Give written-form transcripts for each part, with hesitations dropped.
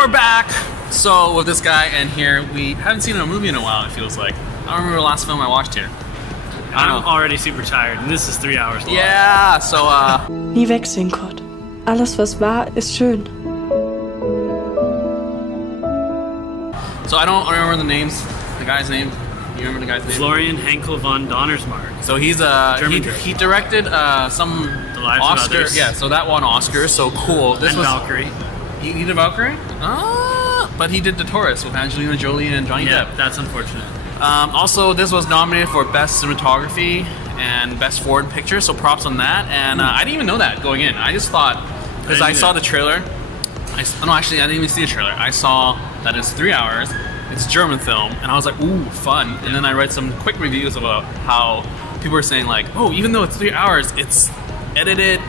we're back. So with this guy, and here we haven't seen a movie in a while. It feels like I don't remember the last film I watched here. I'm already super tired, and this is 3 hours long. Yeah. So Nie wegsehen, Kurt. Alles, was war, ist schön. So I don't remember the names. The guy's name. You remember the guy's name? Florian Henckel von Donnersmarck. So he's he directed some The Lives of Oscar. Others. Yeah. So that won Oscar. So cool. This And was Valkyrie. He did Valkyrie. But he did The Tourist with Angelina Jolie and Johnny Yeah, Depp. that's unfortunate. Also, this was nominated for Best Cinematography and Best Foreign Picture, so props on that. And I didn't even know that going in. I just thought, because I saw the trailer. No, actually, I didn't even see the trailer. I saw that it's 3 hours, it's a German film, and I was like, ooh, fun. And then I read some quick reviews about how people were saying, like, oh, even though it's 3 hours, it's edited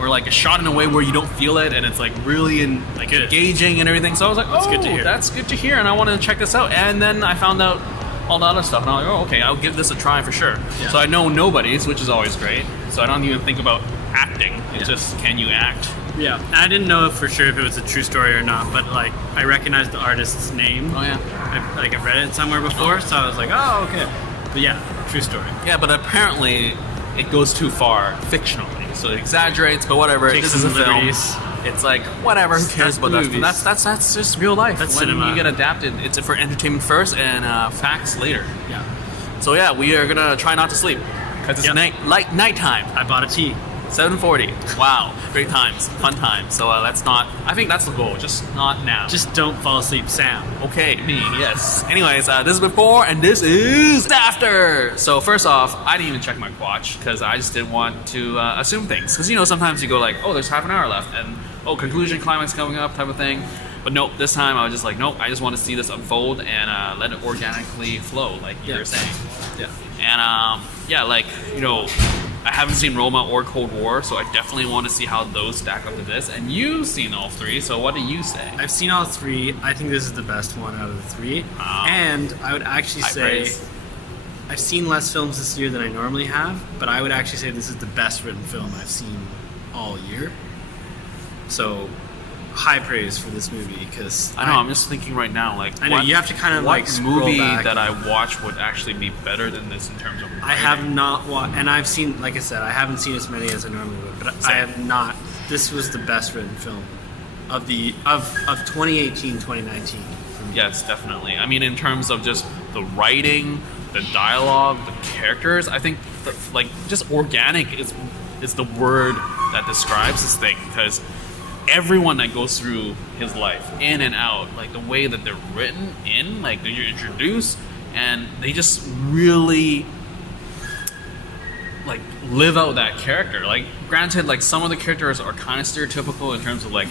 or like shot in a way where you don't feel it, and it's like really engaging and everything. So I was like, oh, good to hear. That's good to hear, and I want to check this out. And then I found out all the other stuff, and I'm like, oh, okay, I'll give this a try for sure. Yeah. So I know nobodies, which is always great. So I don't even think about acting. It's just, can you act? Yeah, I didn't know for sure if it was a true story or not, but like I recognized the artist's name. Oh yeah. I've read it somewhere before, so I was like, oh, okay. But yeah, true story. Yeah, but apparently it goes too far fictionally. So it exaggerates, but whatever. Takes this is a some film. liberties. It's like whatever. Who cares about that? movies. That's just real life. That's when cinema. you get adapted, it's for entertainment first and facts later. Yeah. So yeah, we are gonna try not to sleep because it's nighttime. I bought a tea. 7:40. Wow, great times, fun times. So let's not. I think that's the goal. Just not now. Just don't fall asleep, Sam. Okay, me, yes. Anyways, this is before and this is after. So first off, I didn't even check my watch because I just didn't want to assume things. Because you know sometimes you go like, oh, there's half an hour left, and oh, conclusion, climax coming up, type of thing. But nope, this time I was just like, nope, I just want to see this unfold and let it organically flow, like you were saying. Yeah. And yeah, like, you know, I haven't seen Roma or Cold War, so I definitely want to see how those stack up to this. And you've seen all three, so what do you say? I've seen all three. I think this is the best one out of the three. And I would actually High say praise. I've seen less films this year than I normally have, but I would actually say this is the best written film I've seen all year. So high praise for this movie because I know. I'm just thinking right now, like, I know you have to kind of like scroll movie back. that I watch would actually be better than this in terms of writing? I have not watched, and I've seen, like I said, I haven't seen as many as I normally would, but I have not. This was the best written film of 2018, 2019. Yes, definitely. I mean, in terms of just the writing, the dialogue, the characters, I think just organic is the word that describes this thing, because everyone that goes through his life, in and out, like the way that they're written in, like you're introduced, and they just really like live out that character. Like, granted, like some of the characters are kind of stereotypical in terms of like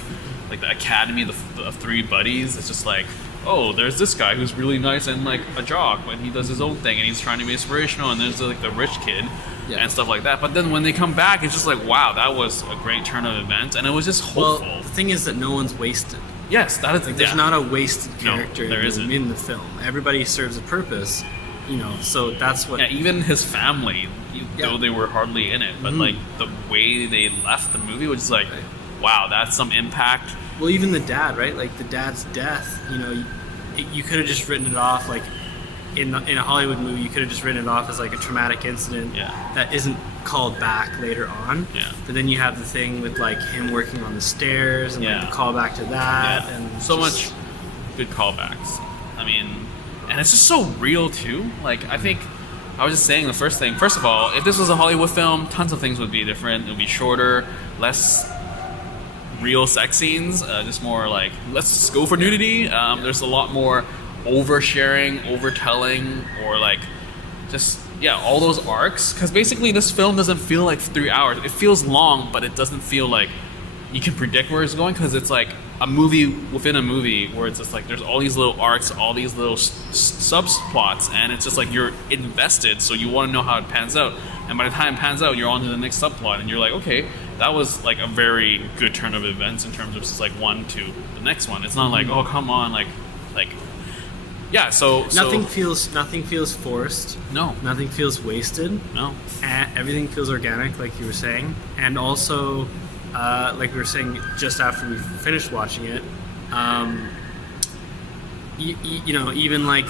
the academy of three buddies. It's just like, oh, there's this guy who's really nice and like a jock, but he does his own thing and he's trying to be inspirational, and there's like the rich kid. Yeah. And stuff like that. But then when they come back, it's just like, wow, that was a great turn of events, and it was just hopeful. Well, the thing is that no one's wasted. Yes, that is. Like, there's not a wasted character there isn't. in the film. Everybody serves a purpose, you know. So that's what. Yeah, even his family, though they were hardly in it, but like the way they left the movie was just like, wow, that's some impact. Well, even the dad, right? Like the dad's death, you know, you could have just written it off like. In a Hollywood movie, you could have just written it off as like a traumatic incident that isn't called back later on. Yeah. But then you have the thing with like him working on the stairs and like the callback to that, and so much good callbacks. I mean, and it's just so real too. Like, I think I was just saying the first thing. First of all, if this was a Hollywood film, tons of things would be different. It would be shorter, less real sex scenes, just more like, let's go for nudity. There's a lot more oversharing, overtelling, or like just all those arcs, because basically this film doesn't feel like 3 hours. It feels long, but it doesn't feel like you can predict where it's going, because it's like a movie within a movie where it's just like there's all these little arcs, all these little subplots, and it's just like you're invested, so you want to know how it pans out, and by the time it pans out, you're on to the next subplot, and you're like, okay, that was like a very good turn of events in terms of just like one to the next one. It's not like, oh, come on, like yeah, so nothing feels forced. No, nothing feels wasted. No, everything feels organic, like you were saying, and also, like we were saying just after we finished watching it, you know, even like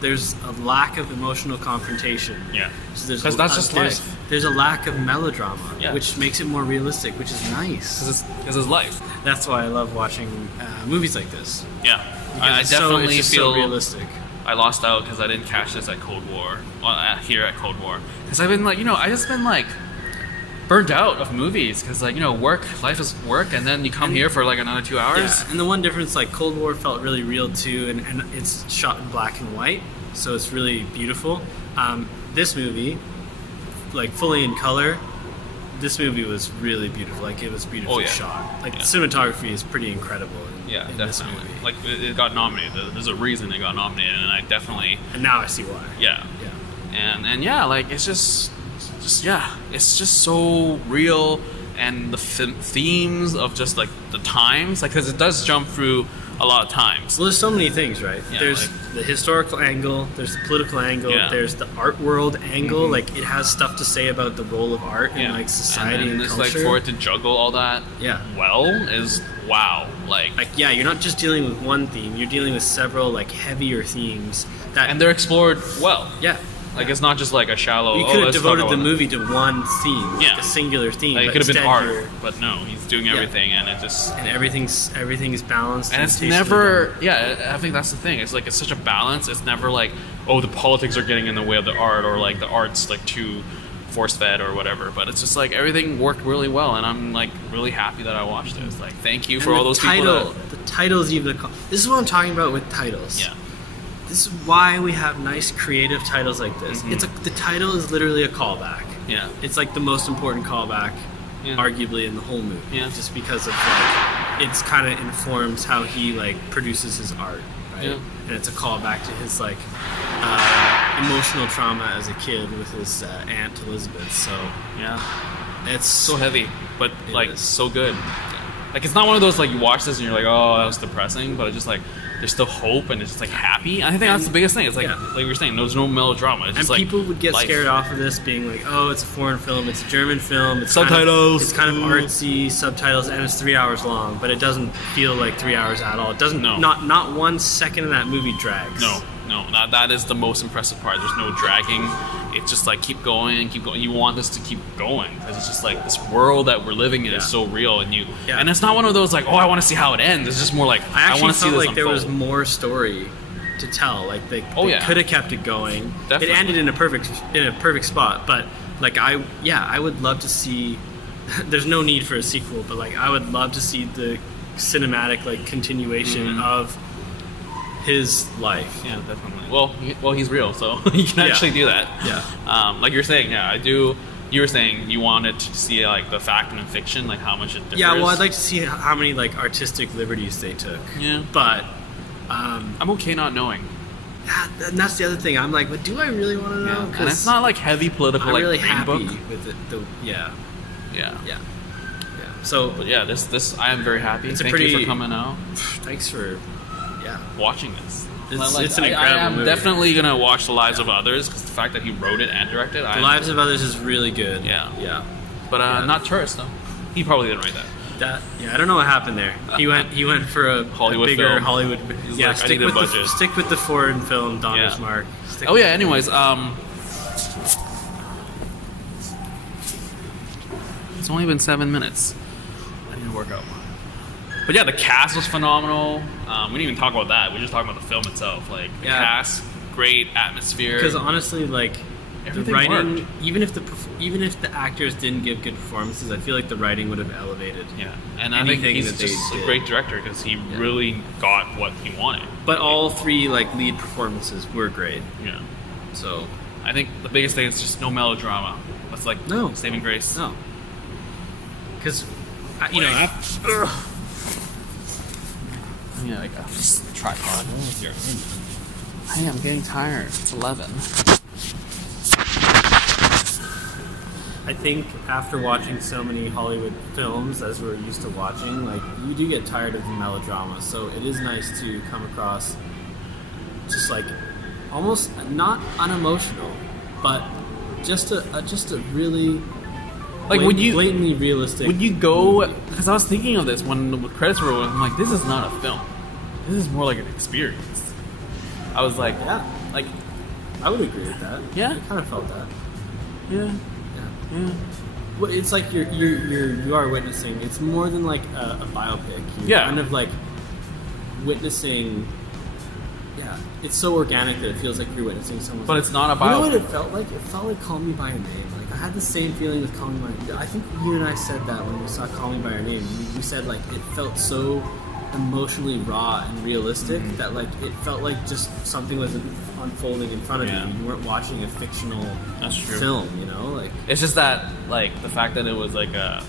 there's a lack of emotional confrontation. Yeah. So because that's just life. There's a lack of melodrama, Yeah. which makes it more realistic, which is nice. Because it's life. That's why I love watching movies like this. Yeah. I It's definitely just feel so realistic. I lost out because I didn't catch this at Cold War. Here at Cold War. Because I've been like, I just been like burnt out of movies because like life is work, and then you come here for like another 2 hours. Yeah, and the one difference, like Cold War felt really real too, and it's shot in black and white, so it's really beautiful. This movie, like fully in color, this movie was really beautiful. Like it was beautifully shot. Like the cinematography is pretty incredible. In this movie. Like it got nominated. There's a reason it got nominated, and I definitely. And now I see why. Yeah. And yeah, like it's just it's just so real, and the themes of just like the times, like because it does jump through a lot of times. Well, there's so many things, right? Yeah, there's the historical angle, there's the political angle, there's the art world angle. Mm-hmm. Like it has stuff to say about the role of art in like society and it's culture. like for it to juggle all that is wow. Like yeah, you're not just dealing with one theme, you're dealing with several like heavier themes and they're explored well. Yeah. Like it's not just like a shallow. You could have devoted the movie to one theme, like a singular theme. Like, it could have been art, but no, he's doing everything, and it just everything's balanced. And it's never. Yeah, I think that's the thing. It's like it's such a balance. It's never like, oh, the politics are getting in the way of the art, or like the art's like too force fed or whatever. But it's just like everything worked really well, and I'm like really happy that I watched it. It's like thank you for all those people. The title's even. This is what I'm talking about with titles. Yeah. This is why we have nice creative titles like this. Mm-hmm. The title is literally a callback. Yeah. It's like the most important callback, arguably, in the whole movie. Yeah. Just because of like, it's kind of informs how he like produces his art, right? Yeah. And it's a callback to his like emotional trauma as a kid with his aunt Elizabeth. So yeah, it's so heavy, but like so good. Like it's not one of those like you watch this and you're like, oh, that was depressing, but it's just like there's still hope and it's just like happy. I think that's the biggest thing. It's like like we were saying, there's no melodrama. It's just and like people would get scared off of this being like, oh, it's a foreign film, it's a German film, it's subtitles. It's kind of artsy, subtitles, and it's 3 hours long, but it doesn't feel like 3 hours at all. It doesn't. Not 1 second of that movie drags. No. That is the most impressive part. There's no dragging. It's just like keep going. You want this to keep going because it's just like this world that we're living in is so real, and and it's not one of those like, oh, I want to see how it ends. It's just more like I want to see this like unfold. There was more story to tell. Like they could have kept it going. Definitely. It ended in a perfect spot. But like I would love to see. There's no need for a sequel, but like I would love to see the cinematic like continuation of his life. Yeah, definitely. Well, he's real, so he can actually do that. Yeah. Like you're saying, I do. You were saying you wanted to see like the fact and fiction, like how much it differs. Yeah, well, I'd like to see how many like artistic liberties they took. Yeah. But I'm okay not knowing. And that's the other thing. I'm like, but do I really want to know? Yeah. And it's not like heavy political. I'm like really Green happy Book. with it. Yeah. So, but yeah, this I am very happy. Thank you for coming out. Thanks for watching this. It's an incredible I am movie. Definitely gonna watch The Lives of Others because the fact that he wrote it and directed. The Lives of Others is really good. Yeah. But not Tourist though. He probably didn't write that. I don't know what happened there. He went for a bigger film. Hollywood. Like, stick with the foreign film Donnersmarck. Anyways, it's only been 7 minutes. I need to work out. But yeah, the cast was phenomenal. We didn't even talk about that. We just talked about the film itself. Like the cast, great atmosphere. Because honestly, like everything the writing, worked. even if the actors didn't give good performances, I feel like the writing would have elevated. Yeah, and I think he's just a great director because he really got what he wanted. But all 3 like lead performances were great. Yeah. So I think the biggest thing is just no melodrama. That's like saving grace. No. Because Yeah, like a tripod. Hey, I'm getting tired. It's 11. I think after watching so many Hollywood films, as we're used to watching, like you do get tired of the melodrama. So it is nice to come across just like almost not unemotional, but just a really like blatantly realistic. Would you go? Because I was thinking of this when the credits were rolling. I'm like, this is not a film. This is more like an experience. I was like, Yeah. like, I would agree with that. Yeah. I kind of felt that. yeah, Yeah. yeah. Well, it's like you are witnessing. It's more than like a biopic. You're kind of like witnessing. Yeah, it's so organic that it feels like you're witnessing someone. But it's not a biopic. You know what it felt like? It felt like Call Me by Your Name. Like I had the same feeling with Call Me by Your Name. I think you and I said that when we saw Call Me by Your Name. We said like it felt so emotionally raw and realistic that like it felt like just something was unfolding in front of you. You weren't watching a fictional film, you know? Like it's just that like the fact that it was like a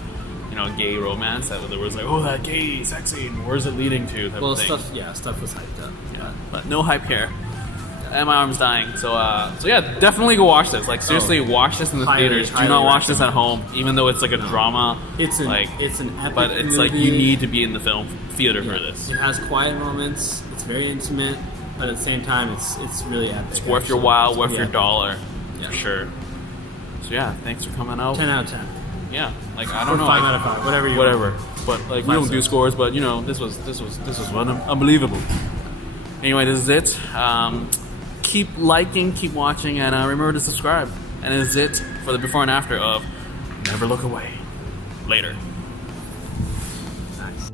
gay romance that there was like, oh, that gay sex scene, where's it leading to? Type of thing. Stuff was hyped up. Yeah, but no hype here. And my arm's dying. So yeah, definitely go watch this. Like seriously, watch this in the theaters. Do not watch this at home, even though it's like a drama. It's an epic but it's movie. like you need to be in the film theater for this. It has quiet moments. It's very intimate, but at the same time, it's really epic. It's worth your while, worth your $1 Yeah. for sure. So yeah, thanks for coming out. 10 out of 10. Yeah, like I don't know, 5 out of 5, whatever. But like we don't do scores, but this was unbelievable. Anyway, this is it. Keep liking, keep watching, and remember to subscribe. And this is it for the before and after of Never Look Away. Later. Nice.